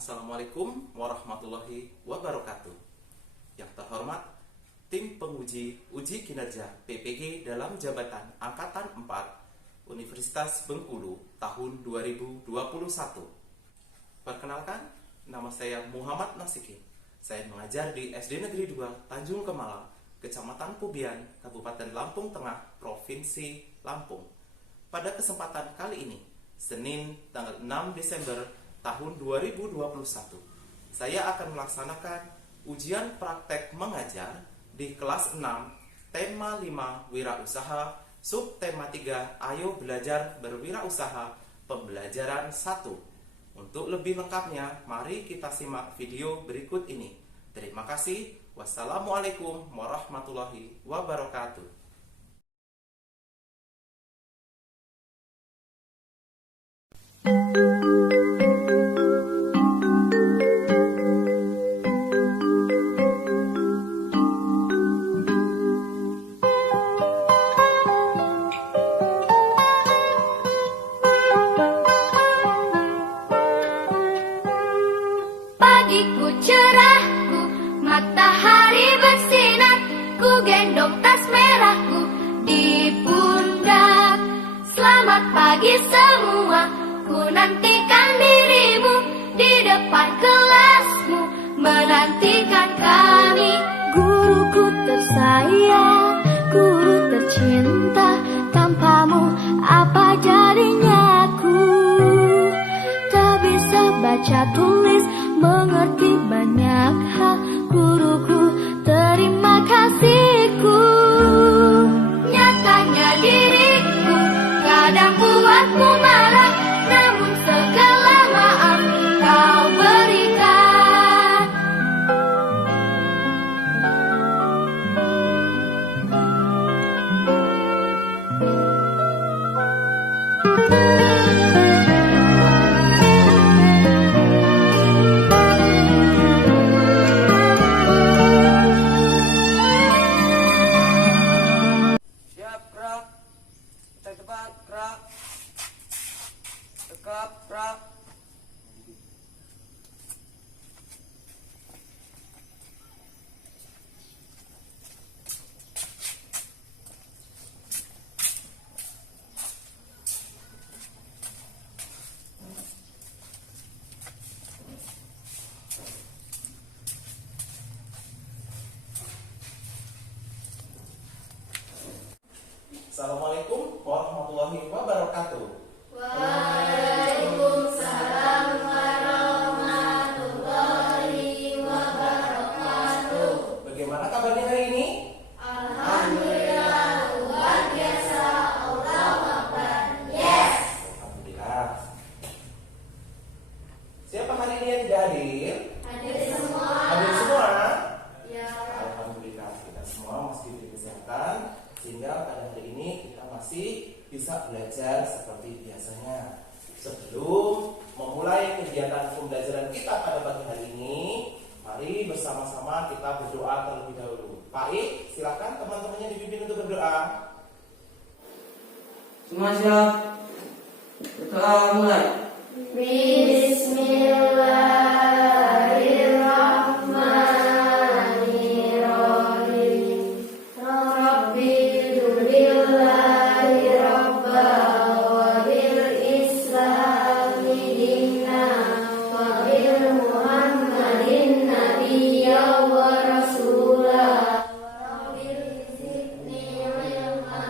Assalamualaikum warahmatullahi wabarakatuh. Yang terhormat, tim penguji uji kinerja PPG dalam jabatan Angkatan 4 Universitas Bengkulu tahun 2021. Perkenalkan, nama saya Muhammad Nasikin. Saya mengajar di SD Negeri 2 Tanjung Kemala, Kecamatan Pubian, Kabupaten Lampung Tengah, Provinsi Lampung. Pada kesempatan kali ini, Senin tanggal 6 Desember tahun 2021, saya akan melaksanakan ujian praktek mengajar di kelas 6, tema 5 wirausaha, subtema 3 ayo belajar berwirausaha, pembelajaran 1. Untuk lebih lengkapnya, mari kita simak video berikut ini. Terima kasih. Wassalamualaikum warahmatullahi wabarakatuh. Pagiku cerahku, matahari bersinar, ku gendong tas merahku di pundak. Selamat pagi semua, ku nantikan dirimu di depan kelasmu, menantikan kami. Guruku tersayang, guru tercinta, tanpamu apa jadinya aku? Tak bisa baca tulis, mengerti banyak hal, guruku terima kasihku. Nyatanya diriku kadang buatmu marah, namun segala maaf kau berikan. Siap, gerak. Kita depan, gerak. Tegap, gerak. Assalamualaikum warahmatullahi wabarakatuh. Waalaikumsalam warahmatullahi wabarakatuh. Bagaimana kabarnya hari ini? Alhamdulillah, luar biasa. Allahu Akbar. Yes. Alhamdulillah. Siapa hari ini yang tidak hadir? Hadir semua. Hadir semua? Ya. Alhamdulillah, kita semua masih diberi kesehatan, sehingga pada hari ini kita masih bisa belajar seperti biasanya. Sebelum memulai kegiatan pembelajaran kita pada pagi hari ini, mari bersama-sama kita berdoa terlebih dahulu. Pak I, silakan teman-temannya dipimpin untuk berdoa. Semua siap. Berdoa mulai. Bismillahirrahmanirrahim. Rabbi dulillahi rabba wa bil islami dinna wa bil muhammadin nabiyya wa rasulah wa bil zidni ilma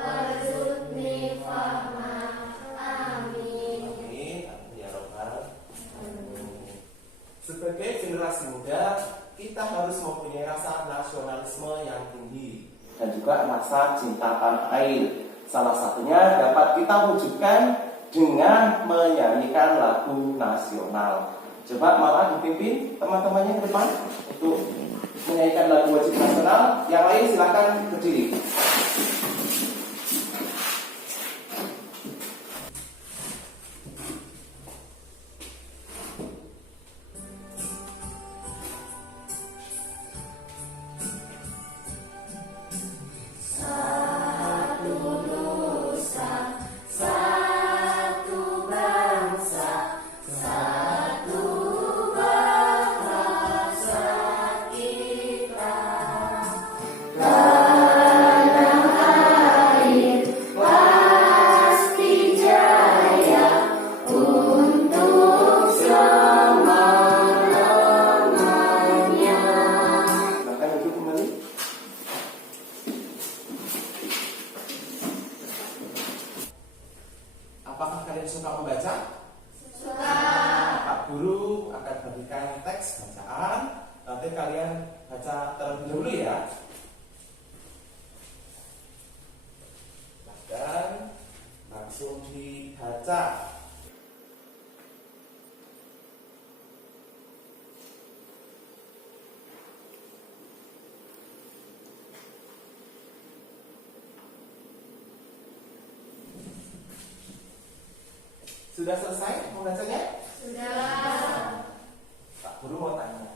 warzuqni fahma. Amin. Amin. Ya Rabbal Alamin. Sebagai generasi muda, kita harus mempunyai rasa nasionalisme yang tinggi dan juga rasa cinta tanah air. Salah satunya dapat kita wujudkan dengan menyanyikan lagu nasional. Coba malah dipimpin teman-temannya ke depan untuk menyanyikan lagu wajib nasional. Yang lain silakan berdiri. Satu bangsa, satu Guru akan bagikan teks bacaan. Nanti kalian baca terlebih dahulu ya. Dan langsung dibaca. Sudah selesai membacanya? Sudah. Pak Guru mau tanya.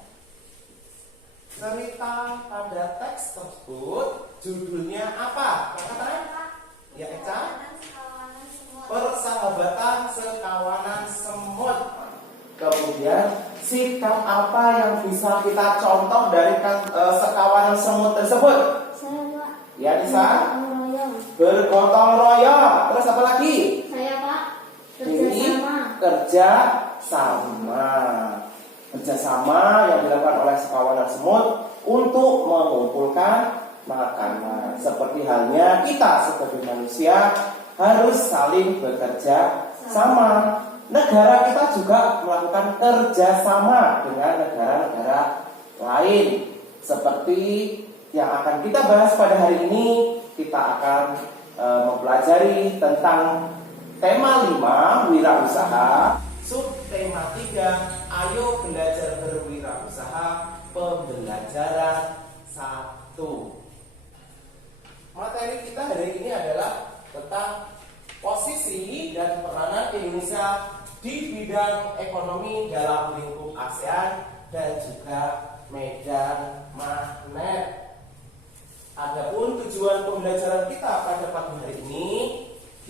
Cerita pada teks tersebut judulnya apa? Katakan. Ya, Eca. Persahabatan sekawanan semut. Kemudian sikap apa yang bisa kita contoh dari sekawanan semut tersebut? Saya Pak. Ya, Nisa. Royong. Bergotong royong. Terus apa lagi? Saya Pak. Ini Kerjasama. kerjasama yang dilakukan oleh sekawanan semut untuk mengumpulkan makanan. Seperti halnya kita sebagai manusia harus saling bekerja sama. Negara kita juga melakukan kerjasama dengan negara-negara lain. Seperti yang akan kita bahas pada hari ini, kita akan mempelajari tentang tema 5, wirausaha. Subtema 3, ayo belajar berwirausaha, pembelajaran 1. Materi kita hari ini adalah tentang posisi dan peranan Indonesia di bidang ekonomi dalam lingkup ASEAN dan juga medan magnet. Adapun tujuan pembelajaran kita pada pagi hari ini,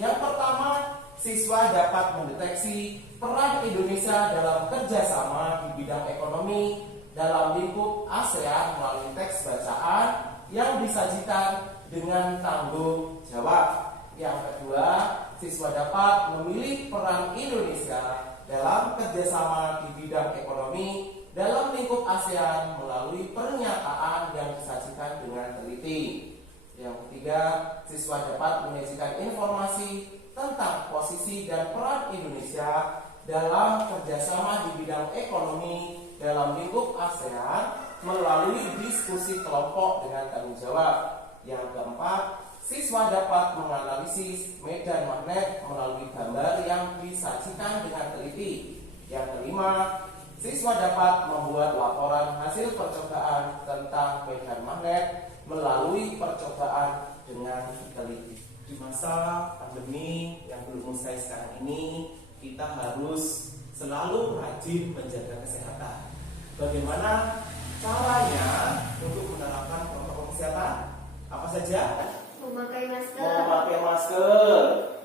yang pertama, siswa dapat mendeteksi peran Indonesia dalam kerjasama di bidang ekonomi dalam lingkup ASEAN melalui teks bacaan yang disajikan dengan tanggung jawab. Yang kedua, siswa dapat memilih peran Indonesia dalam kerjasama di bidang ekonomi dalam lingkup ASEAN melalui pernyataan yang disajikan dengan teliti. Yang ketiga, siswa dapat menyajikan informasi tentang posisi dan peran Indonesia dalam kerjasama di bidang ekonomi dalam lingkup ASEAN melalui diskusi kelompok dengan tanggung jawab. Yang keempat, siswa dapat menganalisis medan magnet melalui gambar yang disajikan dengan teliti. Yang kelima, siswa dapat membuat laporan hasil percobaan tentang medan magnet melalui percobaan dengan teliti. Di masa pandemi yang belum usai sekarang ini, kita harus selalu rajin menjaga kesehatan. Bagaimana caranya untuk menerapkan protokol kesehatan? Apa saja? Memakai masker. Memakai masker,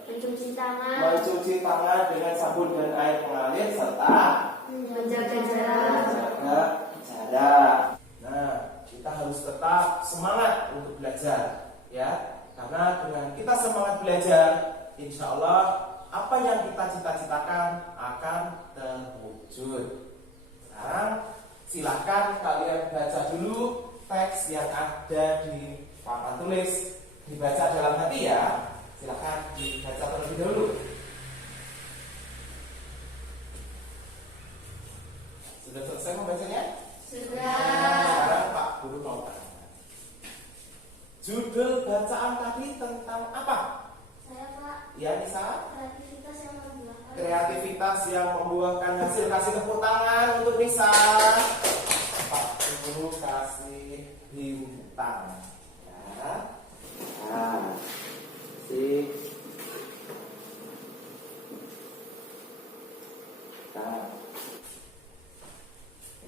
Mencuci tangan. mencuci tangan dengan sabun dan air mengalir, serta Menjaga jarak. menjaga jarak. Nah, kita harus tetap semangat untuk belajar, ya. Karena dengan kita semangat belajar, insya Allah apa yang kita cita-citakan akan terwujud. Sekarang silakan kalian baca dulu teks yang ada di papan tulis, dibaca dalam hati ya. Silakan dibaca terlebih dahulu. Sudah selesai membacanya? Sudah. Sekarang Pak Guru mau tanya. Judul bacaan tadi tentang apa? Saya Pak. Ya, Nisa. Kreativitas yang membuahkan. Kreativitas yang membuahkan hasil. Kasih tepuk tangan untuk Nisa. Pak Guru kasih bintang. Ya. Nah,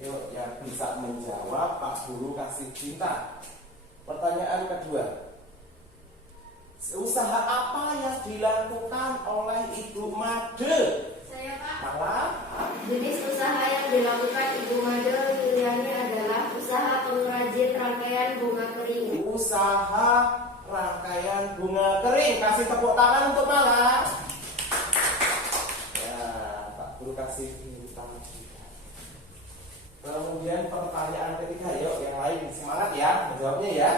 yuk, yang bisa menjawab Pak Guru kasih bintang. Pertanyaan kedua, usaha apa yang dilakukan oleh Ibu Made? Saya Pak. Malah Jenis usaha yang dilakukan Ibu Made pilihannya adalah usaha pengrajin rangkaian bunga kering. usaha rangkaian bunga kering. Kasih tepuk tangan untuk Malah. Ya, Pak Guru kasih bintang juga. Kemudian pertanyaan ketiga, yuk yang lain semangat ya menjawabnya ya.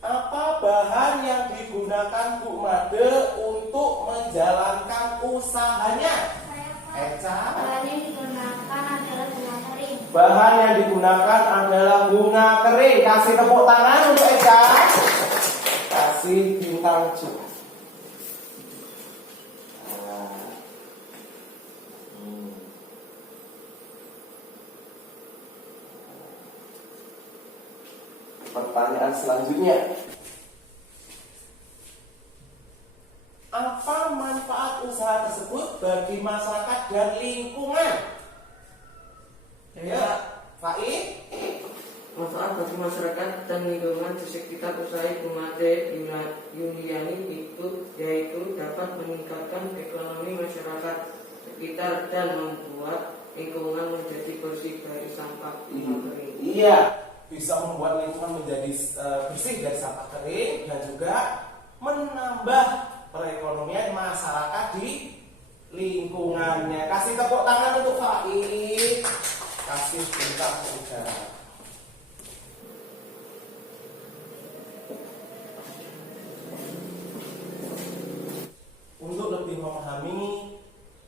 Apa bahan yang digunakan Bu Made untuk menjalankan usahanya? Saya Bahan yang digunakan adalah bunga kering. Kasih tepuk tangan untuk Eca. Kasih bintang juga. Pertanyaan selanjutnya. Apa manfaat usaha tersebut bagi masyarakat dan lingkungan? Ya, Faid. Manfaat bagi masyarakat dan lingkungan di sekitar usaha Ibu Made Yuliani yaitu dapat meningkatkan ekonomi masyarakat sekitar dan membuat lingkungan menjadi bersih dari sampah kering. Iya, bisa membuat lingkungan menjadi bersih dari sampah kering dan juga menambah perekonomian masyarakat di lingkungannya. Kasih tepuk tangan untuk Faid. Kasih bintang saudara. Untuk lebih memahami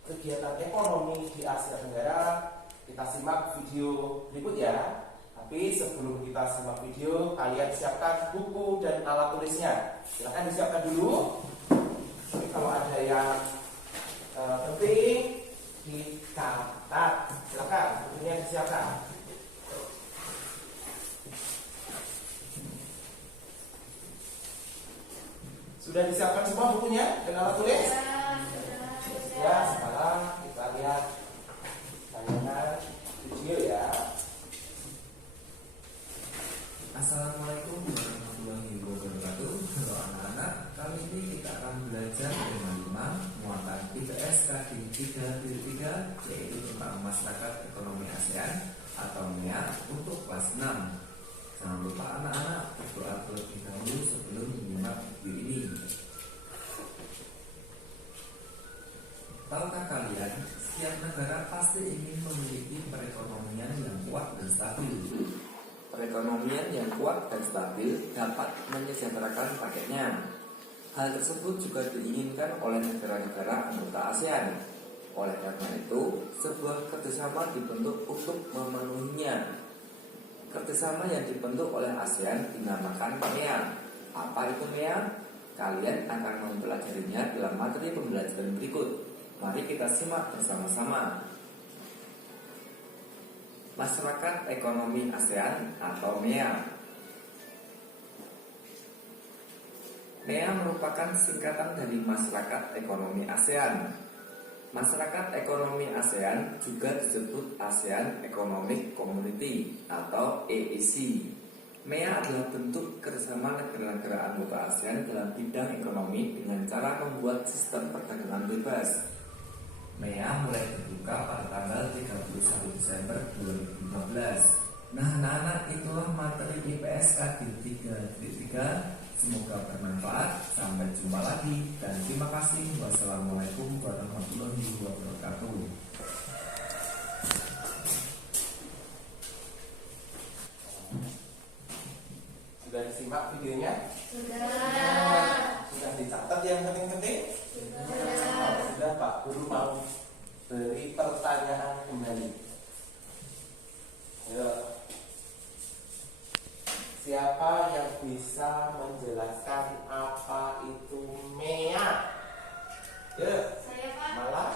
kegiatan ekonomi di Asia Tenggara, kita simak video berikut ya. Tapi sebelum kita simak video, kalian siapkan buku dan alat tulisnya. Silakan disiapkan dulu. Tapi kalau ada yang penting dicatat. Silakan bukunya disiapkan. Sudah disiapkan semua bukunya dan alat tulis? Ya, sekarang kita lihat tayangan video ya. Assalamualaikum warahmatullahi wabarakatuh. Halo anak-anak, kali ini kita akan belajar tema 5 muatan IPS KD 3.3 yaitu tentang masyarakat ekonomi ASEAN atau MEA untuk kelas 6. Jangan lupa anak-anak berdoa terlebih dahulu sebelum menyimak video ini. Tahukah kalian, setiap negara pasti ingin memiliki perekonomian yang kuat dan stabil. Perekonomian yang kuat dan stabil dapat menyejahterakan rakyatnya. Hal tersebut juga diinginkan oleh negara-negara anggota ASEAN. Oleh karena itu, sebuah kerjasama dibentuk untuk memenuhinya. Kerjasama yang dibentuk oleh ASEAN dinamakan MEA. Apa itu MEA? Kalian akan mempelajarinya dalam materi pembelajaran berikut. Mari kita simak bersama-sama. Masyarakat Ekonomi ASEAN atau MEA. MEA merupakan singkatan dari Masyarakat Ekonomi ASEAN. Masyarakat Ekonomi ASEAN juga disebut ASEAN Economic Community atau AEC. MEA adalah bentuk kerjasama negara-negara anggota ASEAN dalam bidang ekonomi dengan cara membuat sistem perdagangan bebas. MEA mulai terbuka pada tanggal 31 Desember 2015. Nah, anak-anak, itulah materi IPS KD 3.3. Semoga bermanfaat. Sampai jumpa lagi dan terima kasih. Wassalamualaikum warahmatullahi wabarakatuh. Sudah disimak videonya? Sudah. Sudah dicatat yang penting-penting? Sudah, Pak Guru mau beri pertanyaan kembali. Ayo. Siapa yang bisa menjelaskan apa itu MEA? Ya, Saya Pak. malah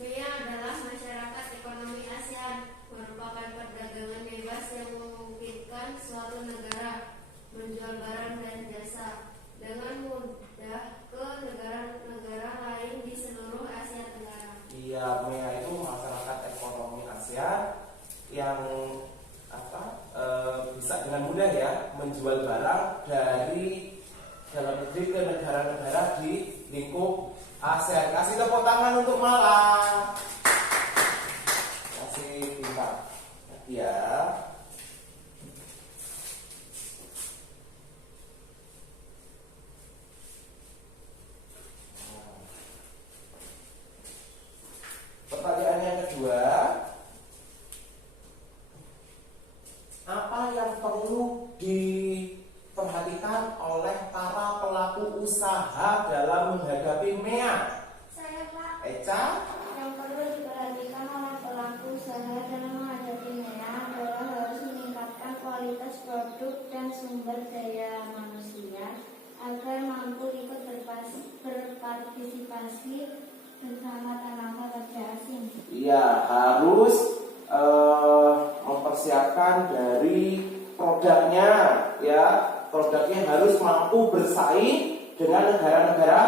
MEA adalah masyarakat ekonomi ASEAN, merupakan perdagangan bebas yang memungkinkan suatu negara menjual barang dan jasa dengan mudah ke negara-negara lain di seluruh Asia Tenggara. iya, MEA itu masyarakat ekonomi ASEAN yang bisa dengan mudah ya menjual barang dari dalam negeri ke negara-negara di lingkup ASEAN. Kasih tepuk tangan untuk Malang. Kasih bintang. Ya. Pertanyaan yang kedua, apa yang perlu diperhatikan oleh para pelaku usaha dalam menghadapi MEA? Saya Pak. Eca? Yang perlu ya harus mempersiapkan dari produknya, ya produknya harus mampu bersaing dengan negara-negara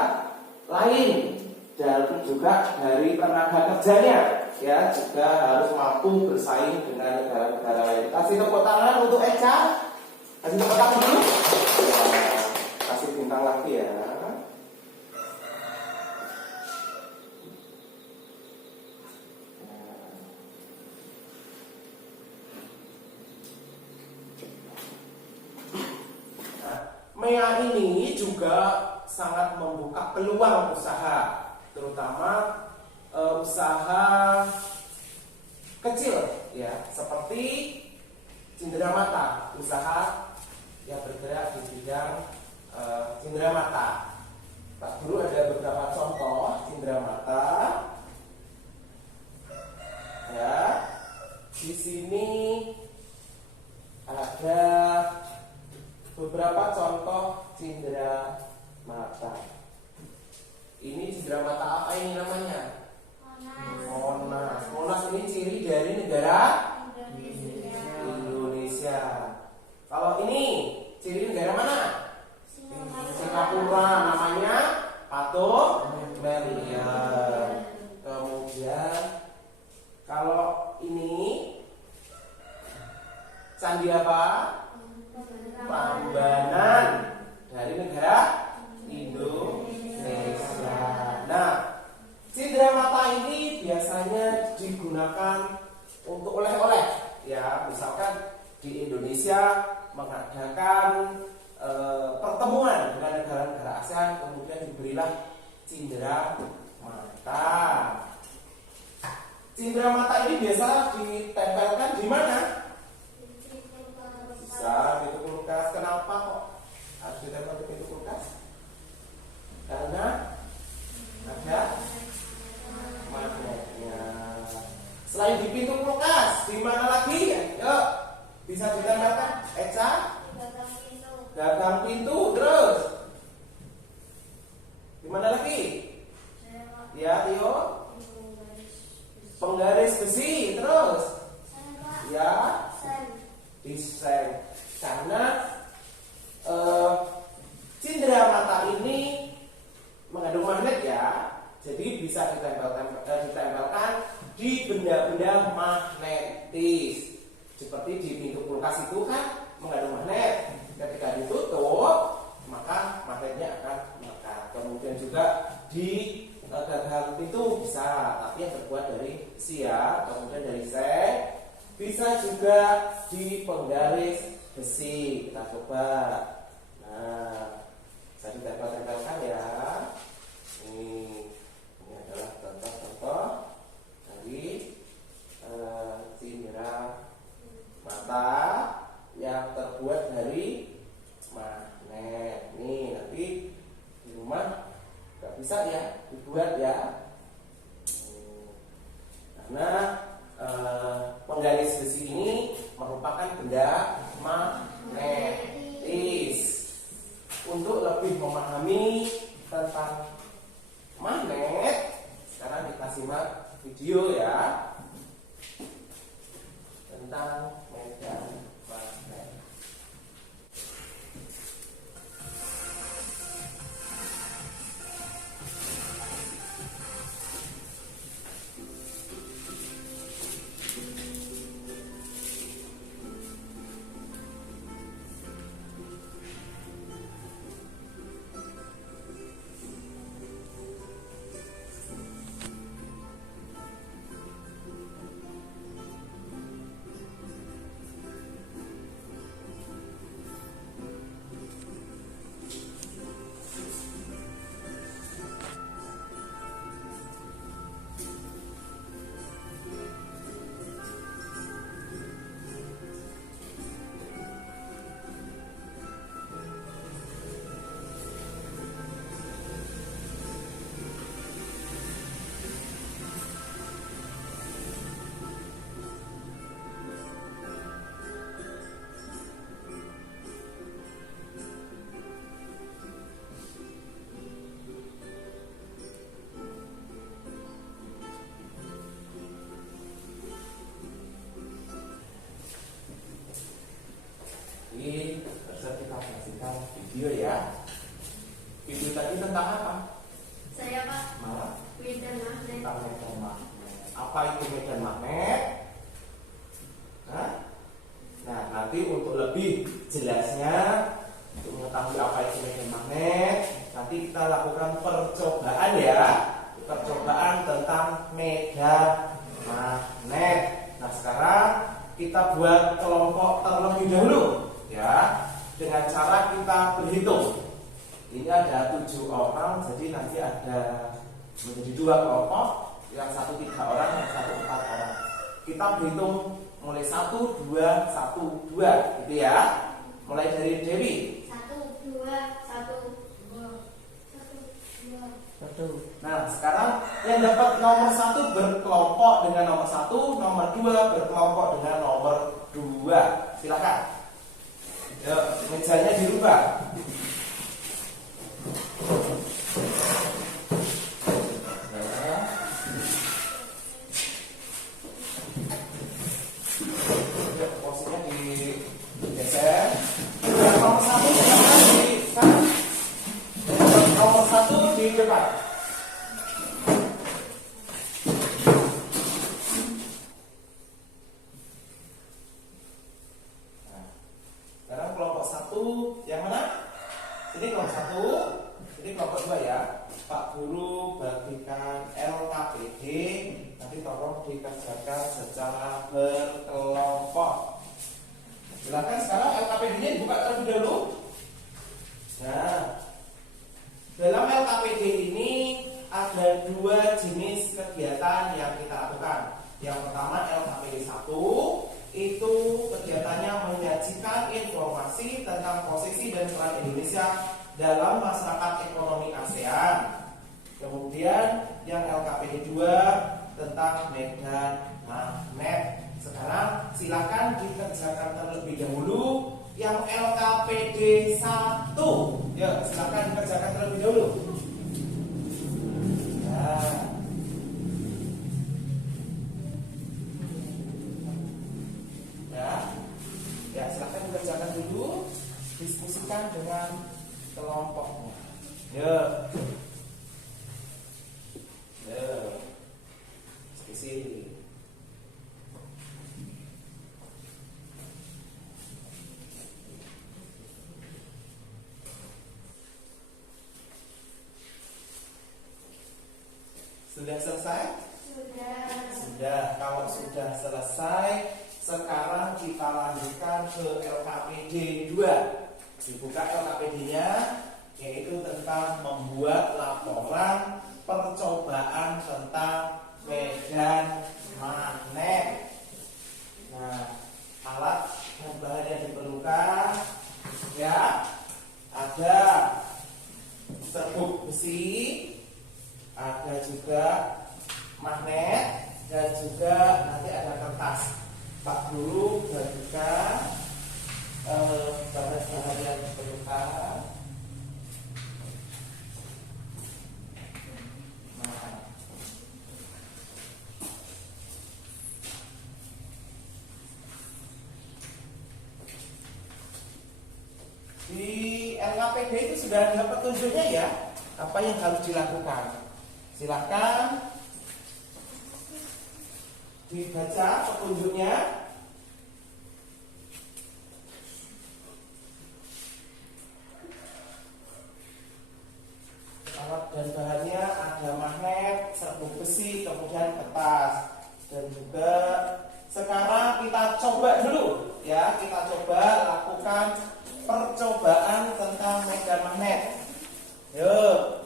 lain, dan juga dari tenaga kerjanya, ya juga harus mampu bersaing dengan negara-negara lain. Kasih tepuk tangan untuk Eca, kasih tepuk tangan dulu, ya, kasih bintang lagi ya. MEA ini juga sangat membuka peluang usaha, terutama usaha kecil, ya seperti cenderamata, usaha yang bergerak di bidang cenderamata. Pak Guru ada beberapa contoh cenderamata, ya di sini ada beberapa contoh cenderamata. Ini cenderamata apa ini namanya? Monas. Monas ini ciri dari negara Indonesia. Kalau ini ciri negara mana? Singapura, namanya patung Merlion. Kemudian kalau ini candi apa? Prambanan dari negara Indonesia. Nah, cenderamata ini biasanya digunakan untuk oleh-oleh, ya misalkan di Indonesia mengadakan pertemuan dengan negara-negara ASEAN, kemudian diberilah cenderamata. Cenderamata ini biasa ditempelkan di mana? Bisa pintu kulkas. Kenapa kok harus ditempel di pintu kulkas? Karena ada magnetnya. Selain di pintu kulkas, di mana lagi? Yuk, bisa ditempelkan. Eca? Gagang pintu. Terus di mana lagi? Ya, Tio? Penggaris besi. Terus ya, desain. Karena cenderamata ini mengandung magnet, ya, jadi bisa ditempelkan di benda-benda magnetis. Seperti di pintu kulkas itu kan mengandung magnet. Ketika ditutup, maka magnetnya akan melekat. Kemudian juga di gagang pintu bisa, tapi yang terbuat dari besi, ya. Kemudian dari seng. Bisa juga di penggaris besi. Kita coba. Nah, bisa ditempel-tempelkan, ya. Ini adalah contoh-contoh dari cenderamata yang terbuat dari magnet. Nih, nanti di rumah nggak bisa, ya, dibuat, ya. Karena penggaris besi ini merupakan benda magnetis. Untuk lebih memahami tentang magnet, sekarang kita simak video, ya, tentang medan magnet. medan magnet. Nah, nanti untuk lebih jelasnya, untuk mengetahui apa itu medan magnet, nanti kita lakukan percobaan ya. Percobaan tentang medan magnet. Nah, sekarang kita buat kelompok terlebih dahulu ya, dengan cara kita berhitung. Ini ada 7 orang, jadi nanti ada menjadi 2 kelompok, yang satu 3 orang, yang satu 4 orang. Kita berhitung mulai 1, 2, 1, 2 gitu ya. Mulai dari Dewi. 1, 2, 1, 2, 1, 2. Nah, sekarang yang dapat nomor 1 berkelompok dengan nomor 1, nomor 2 berkelompok dengan nomor 2. Silakan. Yuk, mejanya dirubah. Yuk, posisinya digeser. Yang nomor 1 silakan di kanan. Nomor 1 di depan. Sekarang kelompok 1 yang mana? Ini kelompok 1, ini kelompok 2 ya. Pak Guru bagikan LKPD, nanti tolong dikerjakan secara berkelompok. Silakan sekarang LKPD-nya dibuka terlebih dahulu. Nah, dalam LKPD ini ada 2 jenis kegiatan yang kita lakukan. Yang pertama LKPD 1, itu kegiatannya menyajikan informasi tentang posisi dan peran Indonesia dalam masyarakat ekonomi ASEAN. Kemudian yang LKPD 2 tentang medan magnet. Sekarang silakan dikerjakan terlebih dahulu yang LKPD 1. Ya, silakan dikerjakan terlebih dahulu. Nah. Ya, silakan dikerjakan dulu, diskusikan dengan kelompoknya. Ya. Diskusi. Sudah selesai? Sudah. Kalau sudah selesai, sekarang kita lanjutkan ke LKPD 2. Dibuka LKPD-nya, yaitu tentang membuat laporan percobaan tentang medan magnet. Nah, alat dan bahan yang diperlukan ya, ada serbuk besi, ada juga magnet, dan juga nanti ada kertas. Pak Guru bagikan bahan-bahan yang diperlukan. Nah, di LKPD itu sudah ada petunjuknya ya, apa yang harus dilakukan. Silakan dibaca petunjuknya. Alat dan bahannya ada magnet, serbuk besi, kemudian kertas. Dan juga sekarang kita coba dulu ya, kita coba lakukan percobaan tentang medan magnet. Yuk,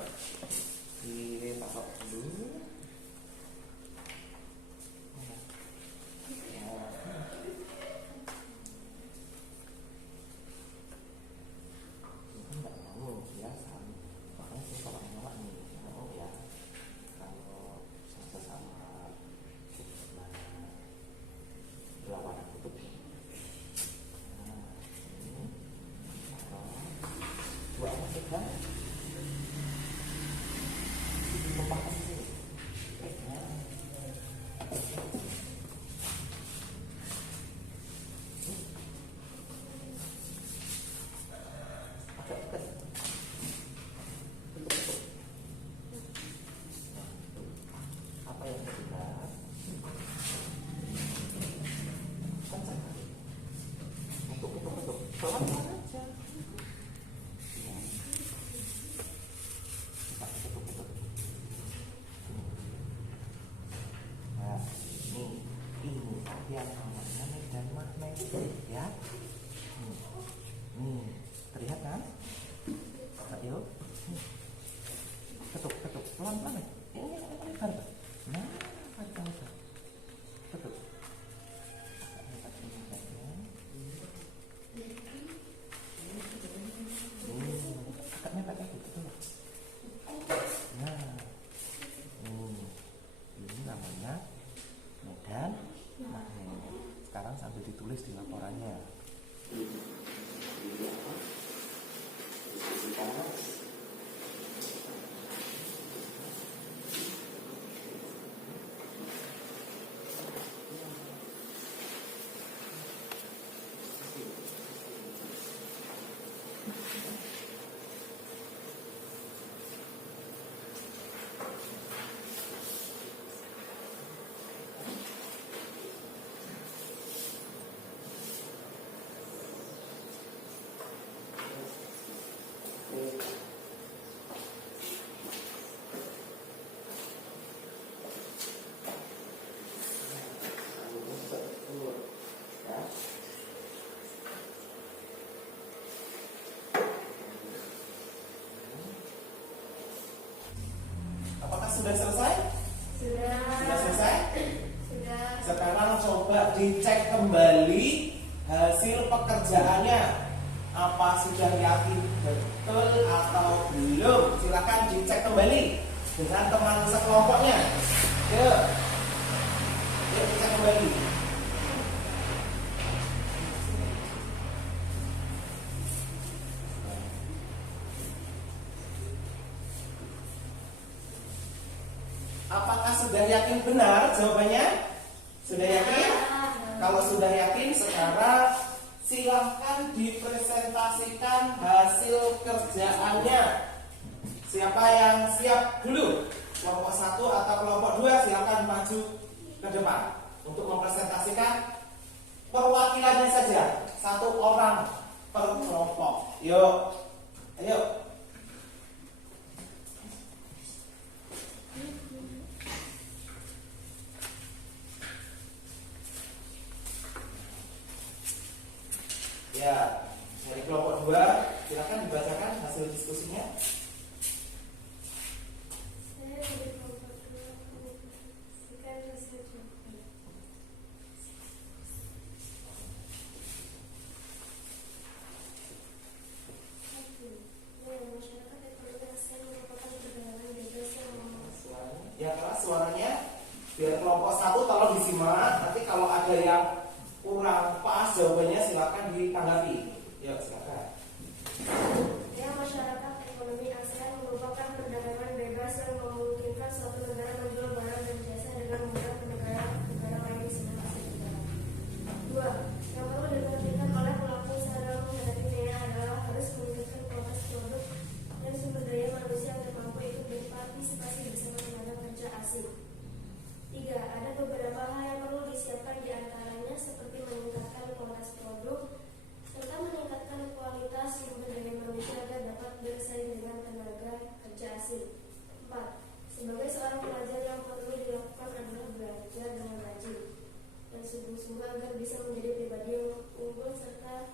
dipasok dulu. perhatian namanya Medan Magnet ya. Terlihat kan? Ayo. Ketuk pelan-pelan. Ini lebar. Nah, lebar. Ketuk. Kakaknya pakai gitu. Nah, ini namanya Medan Magnet. Sekarang sambil ditulis di laporannya. Apakah sudah selesai? Sudah. Sudah selesai? Sudah. Sekarang coba dicek kembali hasil pekerjaannya. Apa sudah yakin betul atau belum? Silakan dicek kembali dengan teman sekelompoknya. Yuk dicek kembali. Apakah sudah yakin benar jawabannya? Sudah yakin? Kalau sudah yakin, sekarang silahkan dipresentasikan hasil kerjaannya. Siapa yang siap dulu? Kelompok 1 atau kelompok 2 silahkan maju ke depan untuk mempresentasikan perwakilannya saja. 1 orang per kelompok. Yuk, ayo. Ya, dari kelompok 2 silakan dibacakan hasil diskusinya. Saya dari kelompok 2 mempresentasikan hasil jawaban. Masyarakat ekonomi ASEAN merupakan perdagangan bebas yang Ya keras suaranya. Biar kelompok 1 tolong disimak. Nanti kalau ada yang kurang pas jawabannya silakan ditanggapi. Yuk silakan. Ya, masyarakat ekonomi ASEAN merupakan perdagangan bebas yang memungkinkan suatu negara menjual barang dan jasa dengan mudah ke negara lain di seluruh Asia Tenggara. 2. Yang perlu diperhatikan oleh pelaku usaha dalam menghadapinya adalah harus meningkatkan kualitas produk dan sumber daya manusia agar mampu ikut berpartisipasi bersama tenaga kerja asing. 3. Ada beberapa hal yang perlu disiapkan di antaranya seperti meningkatkan kualitas produk serta meningkatkan kualitas sumber daya manusia agar dapat bersaing dengan tenaga kerja asing. 4. Sebagai seorang pelajar yang perlu dilakukan adalah belajar dengan rajin dan sungguh-sungguh agar bisa menjadi pribadi yang unggul serta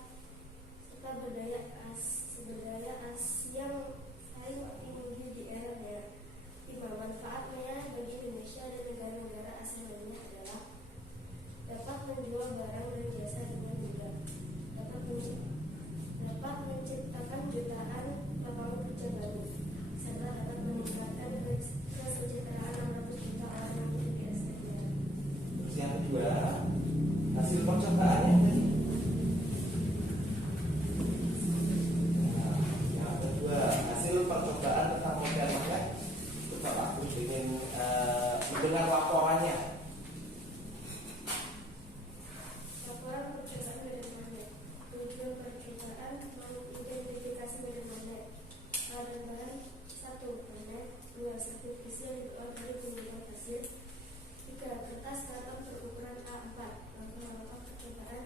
berdaya yang saing tinggi di era. 5. Manfaatnya bagi Indonesia dan negara-negara ASEAN lainnya adalah dapat menjual barang dan jasa dengan mudah, dapat menciptakan jutaan lapangan kerja baru, serta dapat meningkatkan kesejahteraan 600 juta orang yang hidup di ASEAN. Terus yang kedua, hasil percobaannya tadi. Yang kedua, hasil percobaan tentang Medan Magnet. Coba aku ingin mendengar laporannya. Laporan percobaan Medan Magnet. Tujuan percobaan mengidentifikasi Medan Magnet. Bahan 1. Magnet. 2. Sertifikasi yang dibuat dari penggunaan pasir. 3. Kertas karton berukuran A4. Langkah-langkah percobaan.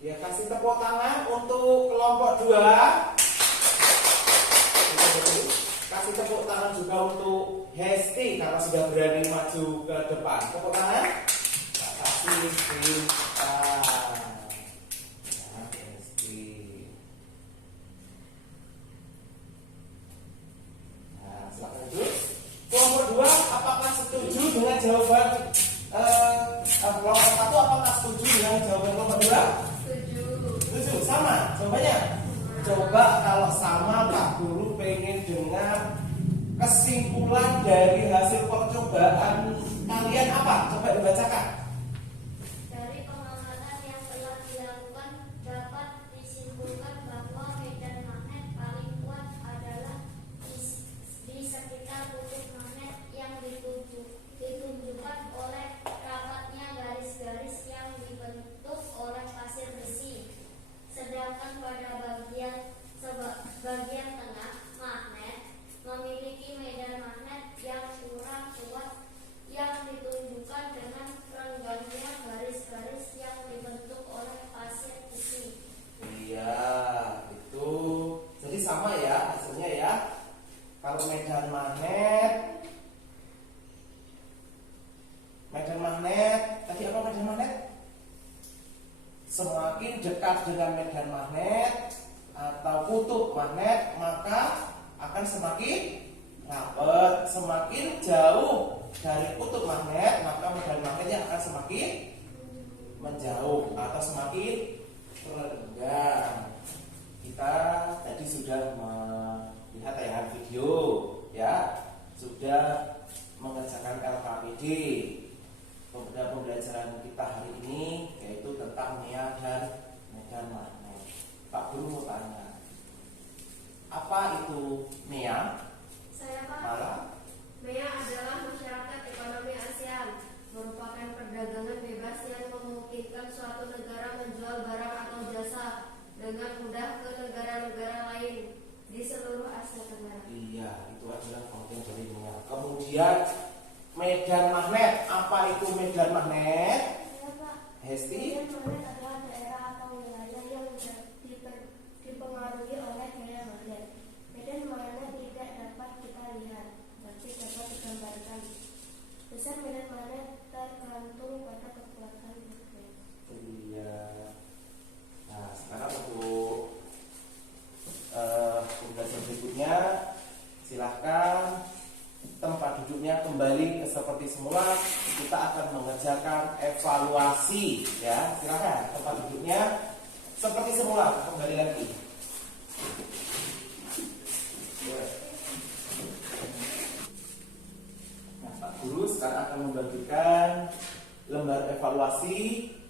Ya, kasih tepuk tangan untuk kelompok 2. Kasih tepuk tangan juga untuk Hesti karena sudah berani maju ke depan. Tepuk tangan. Kasih Sinta. Ya, Hesti. Nah, silakan duduk. Kelompok 2, apakah setuju dengan jawaban kelompok 1? Apakah setuju dengan jawaban kelompok 2? Setuju, sama jawabannya. Coba kalau sama Pak Guru pengen dengar kesimpulan dari hasil percobaan kalian apa? Coba dibacakan. Dari pengamatan yang telah dilakukan dapat disimpulkan bahwa medan magnet paling kuat adalah di sekitar kutub magnet yang ditunjukkan oleh rapatnya garis-garis yang dibentuk oleh pasir besi. Sedangkan pada bagian tengah magnet memiliki medan magnet yang kurang kuat yang ditunjukkan dengan renggangnya garis-garis yang dibentuk oleh pasir besi. Iya, itu. Jadi sama ya hasilnya ya. Kalau medan magnet tadi apa medan magnet? Semakin dekat dengan medan magnet atau kutub magnet maka akan semakin rapet. Semakin jauh dari kutub magnet maka medan magnetnya akan semakin menjauh atau semakin renggang. Kita tadi sudah melihat tayangan video ya, sudah mengerjakan LKPD. Pembelajaran kita hari ini yaitu tentang Mea dan medan magnet. Pak Guru mau tanya, apa itu Mea? Saya Pak. Malah MEA adalah masyarakat ekonomi ASEAN, merupakan perdagangan bebas yang memungkinkan suatu negara menjual barang atau jasa dengan mudah ke negara-negara lain di seluruh Asia Tenggara. iya, itu adalah pengertian dari Mea. Kemudian medan magnet, apa itu medan magnet? Ya Pak. Hesti? Medan magnet adalah daerah atau wilayah yang dipengaruhi oleh gaya magnet. Medan magnet tidak dapat kita lihat, tapi dapat digambarkan. Besar medan magnet tergantung pada kekuatan magnet. Iya. Nah, sekarang untuk pembelajaran berikutnya, silahkan tempat duduknya kembali ke seperti semula. Kita akan mengerjakan evaluasi ya. Silahkan tempat duduknya seperti semula, kembali lagi. Nah, Pak Guru sekarang akan membagikan lembar evaluasi.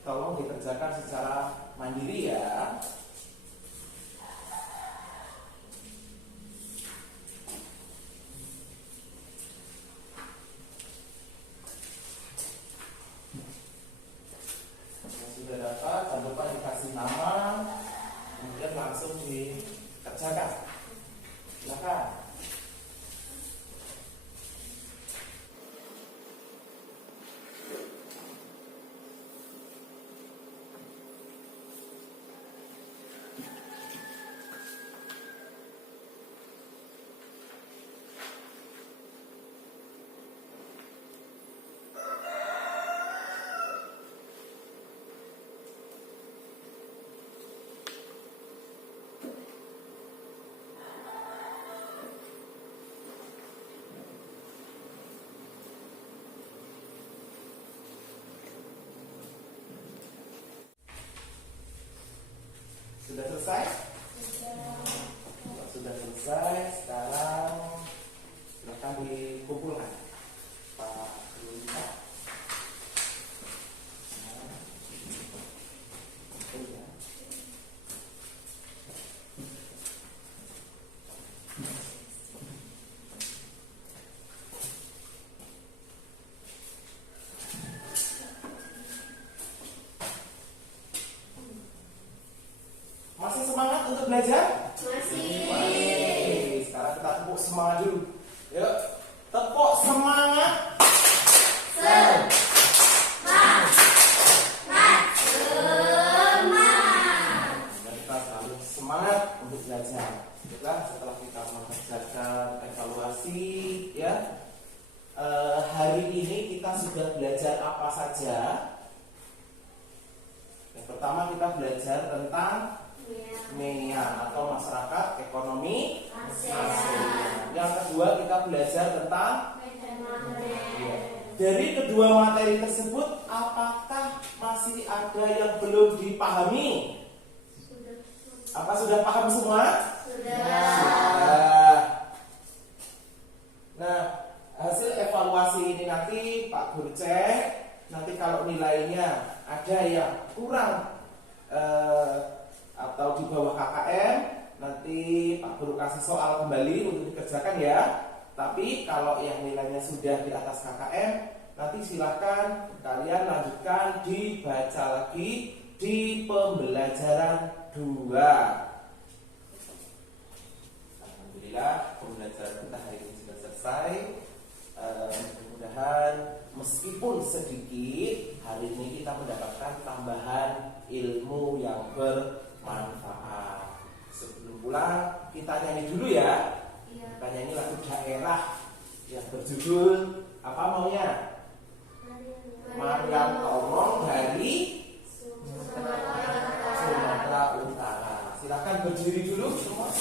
Tolong dikerjakan secara mandiri ya. Sudah dapat, jangan lupa dikasih nama, kemudian langsung dikerjakan. Silakan. Sudah selesai? Sudah selesai. Sekarang silakan dikumpulkan. Pak Guru. Masih semangat untuk belajar? Masih. Sekarang kita tepuk semangat dulu. Yuk, tepuk semangat. pertama kita belajar tentang MEA atau masyarakat ekonomi ASEAN. Yang kedua kita belajar tentang dari kedua materi tersebut, apakah masih ada yang belum dipahami? Apa sudah paham semua? Sudah. Nah, hasil evaluasi ini nanti Pak Guru cek. Nanti kalau nilainya ada yang kurang atau di bawah KKM, nanti Pak Guru kasih soal kembali untuk dikerjakan ya. Tapi kalau yang nilainya sudah di atas KKM, nanti silakan kalian lanjutkan dibaca lagi di pembelajaran 2. Alhamdulillah, pembelajaran kita hari ini sudah selesai. Mudah-mudahan meskipun sedikit, hari ini kita mendapatkan tambahan ilmu yang bermanfaat. Sebelum pulang, kita nyanyi dulu ya. Kita nyanyi lagu daerah yang berjudul apa maunya? Mariam Tomong dari Sumatera Utara. Silakan berdiri dulu semua.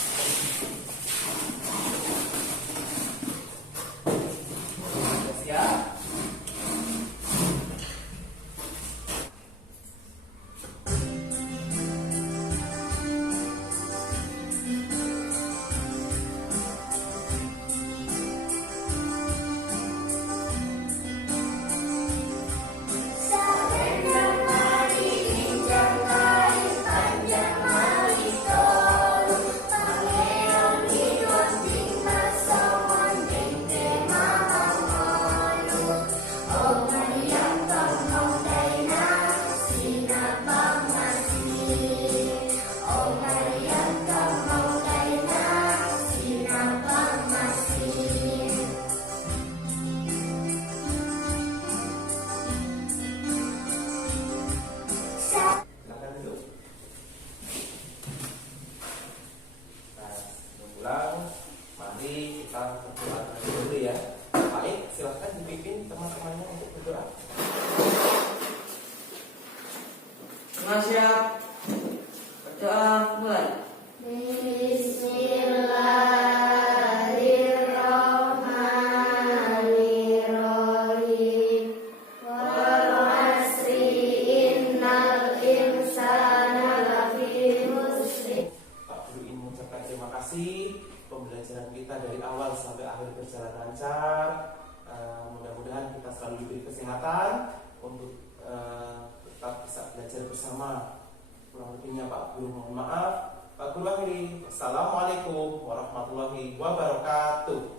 Siap. Mari kita berdoa dulu ya. Baik, silahkan dipimpin teman-temannya untuk berdoa. Semua siap? Berdoa mulai. Bismillahirrahmanirrahim. Wal 'asri innal insana lafi khusr. Pak Guru ingin mengucapkan terima kasih. Pembelajaran kita dari awal sampai akhir berjalan lancar. Mudah-mudahan kita selalu diberi kesehatan untuk tetap bisa belajar bersama. Kurang lebihnya Pak Guru mohon maaf. Pak Guru akhiri. Assalamualaikum warahmatullahi wabarakatuh.